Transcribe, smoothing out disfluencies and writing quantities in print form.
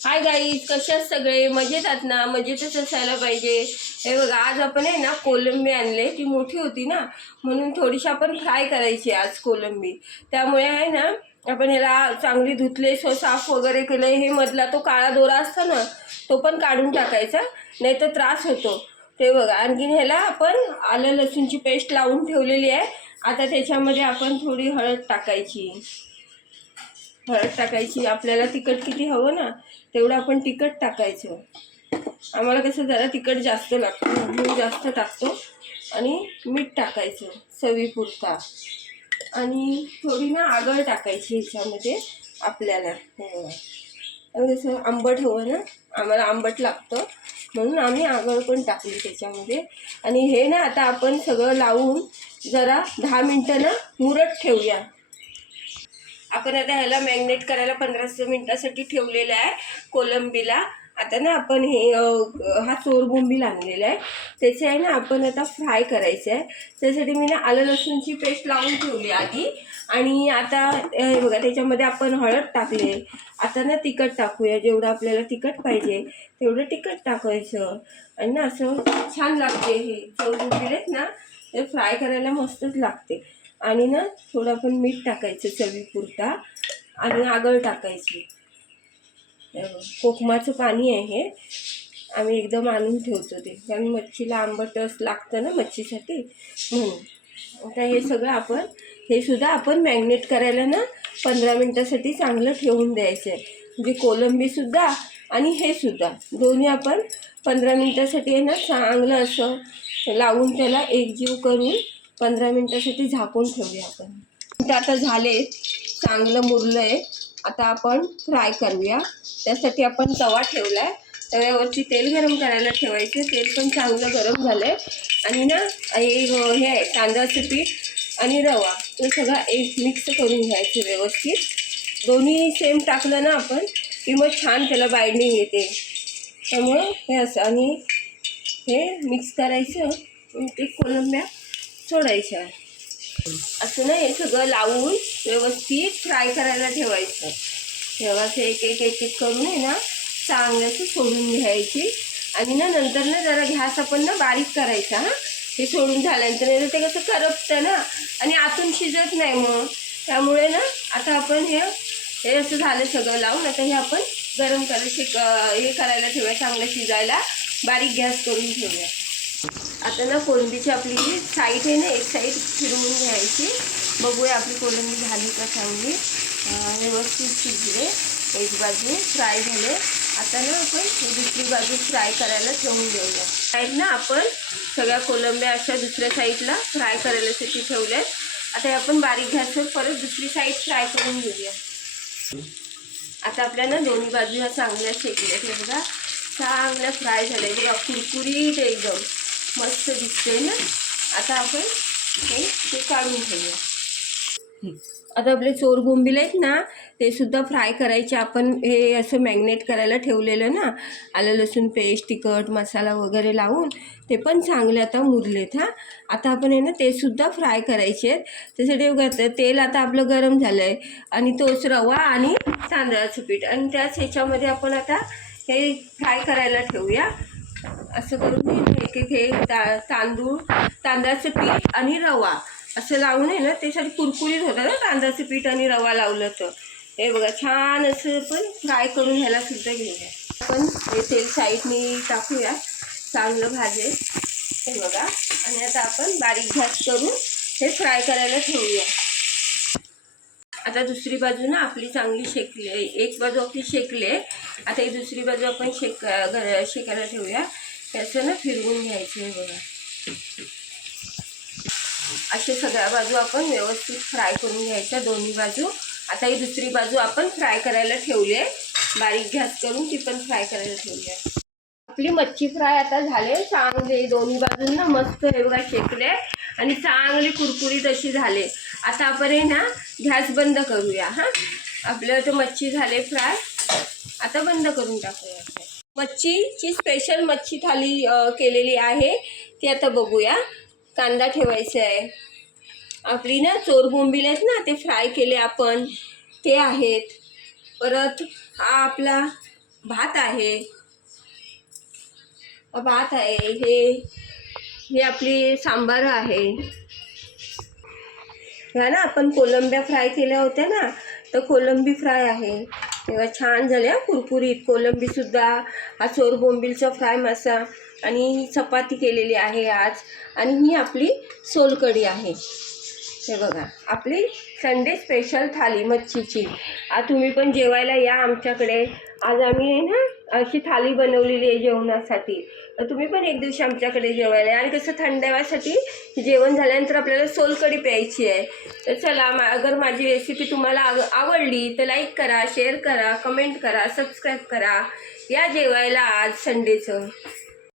Hi guys, कशात सगळे मजेत आहात ना? मजेतच असायला पाहिजे. हे बघा, आज आपण आहे ना कोलंबी आणले. ती मोठी होती ना, म्हणून थोडीशी आपण फ्राय करायची आज कोलंबी. त्यामुळे आहे ना आपण ह्याला चांगली धुतले, साफ वगैरे केले. हे मधला तो काळा दोरा असतो ना, तो पण काढून टाकायचा, नाही तर त्रास होतो. ते बघा, आणखीन ह्याला आपण आलं लसूणची पेस्ट लावून ठेवलेली आहे. आता त्याच्यामध्ये आपण थोडी हळद टाकायची. आपल्याला तिखट किती हवं ना तेवढं आपण तिखट टाकायचं. आम्हाला कसं जरा तिखट जास्त लागतं म्हणून जास्त टाकतो. आणि मीठ टाकायचं चवीपुरता. आणि थोडी ना आगळ टाकायची ह्याच्यामध्ये आपल्याला. कसं आंबट हवं ना, आम्हाला आंबट लागतं म्हणून आम्ही आगळ पण टाकली त्याच्यामध्ये. आणि हे ना आता आपण सगळं लावून जरा 10 मिनटं ना मुरत ठेवूया. आपण आता ह्याला मॅरिनेट करायला 15 मिनिटासाठी ठेवलेलं आहे कोलंबीला. आता ना आपण हा चोर बोंबील आणलेला आहे, त्याचे आहे ना आपण आता फ्राय करायचं आहे. त्यासाठी मी ना आलं लसूणची पेस्ट लावून ठेवली आधी. आणि आता हे बघा, त्याच्यामध्ये आपण हळद टाकले. आता ना तिखट टाकूया, जेवढं आपल्याला तिखट पाहिजे तेवढं तिखट टाकायचं. आणि ना असं छान लागते. हे चोर बोंबील आहेत ना, ते फ्राय करायला मस्तच लागते. आणि ना थोडं आपण मीठ टाकायचं चवीपुरता. आणि आगळ टाकायची. कोकमाचं पाणी आहे हे, आम्ही एकदम आणून ठेवतो ते, कारण मच्छीला आंबटच लागतं ना मच्छीसाठी म्हणून. आता हे सगळं आपण हे सुद्धा आपण मॅरिनेट करायला ना 15 मिनिटासाठी चांगलं ठेवून द्यायचं आहे. म्हणजे कोलंबीसुद्धा आणि हे सुद्धा दोन्ही आपण 15 मिनिटासाठी आहे ना चांगलं असं लावून त्याला एकजीव करून 15 मिनिटासाठी झाकून ठेवूया आपण. ते आता झाले, चांगलं मुरलं आहे. आता आपण फ्राय करूया. त्यासाठी आपण तवा ठेवला आहे. तव्यावरती तेल गरम करायला ठेवायचं. तेल पण चांगलं गरम झालं आहे. आणि ना हे आहे तांदळाचं पीठ आणि रवा, ते सगळं एक मिक्स करून घ्यायचं व्यवस्थित. दोन्ही सेम टाकलं ना आपण की मग छान त्याला बाइंडिंग येते. त्यामुळं हे असं आणि हे मिक्स करायचं. ते कोलंब्या सोडायच्या. असं ना हे सगळं लावून व्यवस्थित फ्राय करायला ठेवायचं. तेव्हा असं एक एक एक एक करून आहे ना चांगलं असं सोडून घ्यायची. आणि ना नंतर ना जरा गॅस आपण ना बारीक करायचा. हे सोडून झाल्यानंतर नाही तर ते कसं करपतं ना आणि आतून शिजत नाही मग. त्यामुळे ना आता आपण हे असं झालं सगळं लावून. आता हे आपण गरम हे करायला ठेवूया, चांगलं शिजायला बारीक गॅस करून ठेवूया. आता ना कोलंबीची आपली साईड आहे ना, एक साईड फिरवून घ्यायची. बघूया आपली कोलंबी झाली का चांगली. व्यवस्थित शिजले, एक बाजू फ्राय झाले. आता ना आपण दुसरी बाजू फ्राय करायला ठेवून देऊया. साईड ना आपण सगळ्या कोलंब्या अशा दुसऱ्या साईडला फ्राय करायसाठी ठेवल्या. आता आपण बारीक गॅसवर परत दुसरी साईड फ्राय करून घेऊया. आता आपल्याला दोन्ही बाजू ह्या चांगल्या शेकल्या. हे बघा चांगल्या फ्राय झाल्या. बघा कुरकुरीत एकदम मस्त दिसते ना. आता आपण हे काढून ठेवूया. आता आपले चोर बोंबील आहेत ना, ते सुद्धा फ्राय करायचे. आपण हे असं मॅरिनेट करायला ठेवलेलं ना, आलं लसूण पेस्ट, तिखट मसाला वगैरे लावून ते पण चांगले आता मुरलेत. आता आपण आहे ना ते सुद्धा फ्राय करायचे आहेत. त्यासाठी तेल आता आपलं गरम झालं आहे. आणि तोच रवा आणि तांदळाचं पीठ आणि त्याच ह्याच्यामध्ये आपण आता हे फ्राय करायला ठेवूया. असं करून एक एक हे तांदळाचं पीठ आणि रवा असं लावून आहे ना, त्यासाठी कुरकुरीत होतं ना तांदळाचं पीठ आणि रवा लावलं तर. हे बघा छान असं पण फ्राय करून ह्याला सुद्धा घेऊया. आपण हे तेल साईडनी टाकूया, चांगलं भाजेल. हे बघा. आणि आता आपण बारीक गॅस करून हे फ्राय करायला ठेवूया. आता दुसरी बाजू ना आपली चांगली शेकली. एक बाजू आपली शेकले. आता ही दुसरी बाजू आपण शेकायला ठेवूया. त्याचं ना फिरवून घ्यायचं. हे बघा असे सगळ्या बाजू आपण व्यवस्थित फ्राय करून घ्यायच्या दोन्ही बाजू. आता ही दुसरी बाजू आपण फ्राय करायला ठेवली आहे. बारीक गॅस करून ती पण फ्राय करायला ठेवली आहे. आपली मच्छी फ्राय आता झाले चांगले. दोन्ही बाजूंना मस्त हे बघा शेकले आणि चांगले कुरकुरीत अशी झाले. आता आपण हे ना गॅस बंद करूया. आपलं तर मच्छी झाले फ्राय. आता बंद करून टाकूया. मच्छीची स्पेशल मच्छी थाली केलेली आहे ती आता बघूया. कांदा ठेवायचा आहे. आपली ना चोर बोंबील आहेत ना, ते फ्राय केले आपण ते आहेत. परत हा आपला भात आहे, भात आहे, हे आपली सांबार आहे. ह्या ना आपण कोलंब्या फ्राय केल्या होत्या ना, तर कोलंबी फ्राय आहे. तेव्हा छान झाल्या कुरकुरीत कोलंबीसुद्धा. हा सोरबोंबीलचा फ्राय मासा आणि ही चपाती केलेली आहे आज. आणि ही आपली सोलकढी आहे. हे बघा आपली संडे स्पेशल थाली मच्छीची. आज तुम्ही पण जेवायला या आमच्याकडे. आज आम्ही आहे ना अशी थाली बनवलेली आहे जेवणासाठी. तर तुम्ही पण एक दिवशी आमच्याकडे जेवायला या. आणि कसं थंडाव्यासाठी जेवण झाल्यानंतर आपल्याला सोलकढी प्यायची आहे. तर चला, अगर माझी रेसिपी तुम्हाला आवडली तर लाईक करा, शेअर करा, कमेंट करा, सबस्क्राईब करा. या जेवायला आज संडेचं.